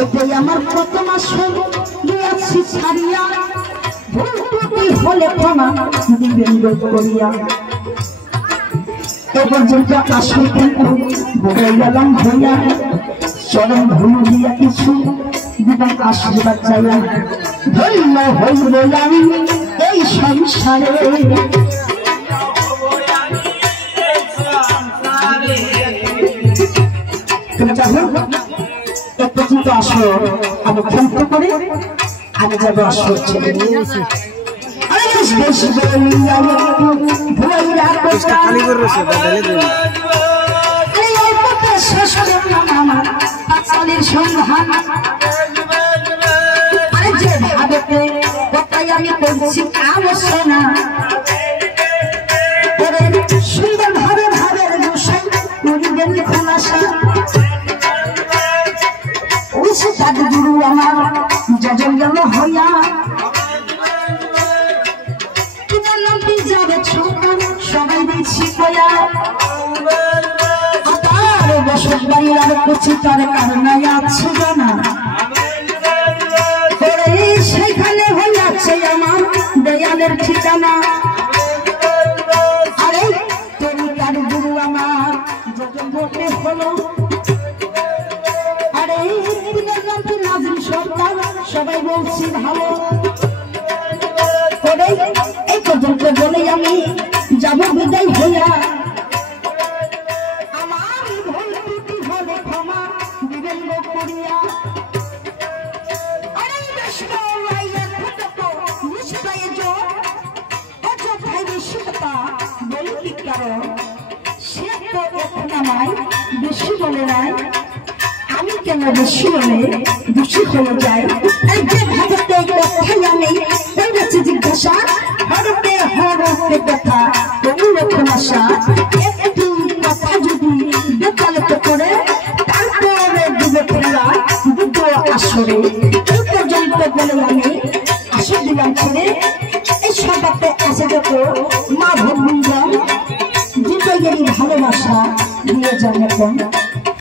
এটাই আমার প্রথম আসল গিয়াছি ছাড়িয়া ভুল ত্রুটি হলে ক্ষমা দিবেন গো করিয়া এ পর্যন্ত আসল কিন্তু বলে গেলাম হইয়া চরম ভুল দিয়া কিছু দিবেন আশীর্বাদ চাইয়া ধন্য হইব আমি এই সংসারে পর্যন্ত আসো আমি ক্ষান্ত করে আমি যাবো আসো ছেলে আমি করছি না সুন্দর ভাবে ভাবের বসে করিবেন খোলাসা গুরু আমার যজন গেল হইয়া তোমার নামটি যাবে সবাই দিচ্ছি কয়া তার বসত বাড়ি আর করছি তার কারণে আছে জানা সেখানে হইয়াছে আমার দেয়ালের ঠিকানা আরে তুমি তার গুরু আমার যজন ভোটে হলো সবাই বলছি ভালো এই পর্যন্ত বলে আমি যাব বিদায় হইয়া আমার ভুল ত্রুটি হলে ক্ষমা দিবেন গো করিয়া সে তো এখন আমায় বেশি বলে নাই আমি কেন বেশি হলে দোষী হয়ে যাই যে ভাবতে কথাই আমি ওই কাছে জিজ্ঞাসা হরপে কথা রকম আশা একটু কথা যদি বেতালিত করে তারপরে দিবে ফেরা দুটো আসরে এই পর্যন্ত বলে আমি আসে দিলাম ছেড়ে এই সবাতে আসে যত মা ভগবান দুটো ভালোবাসা দিয়ে যান এখন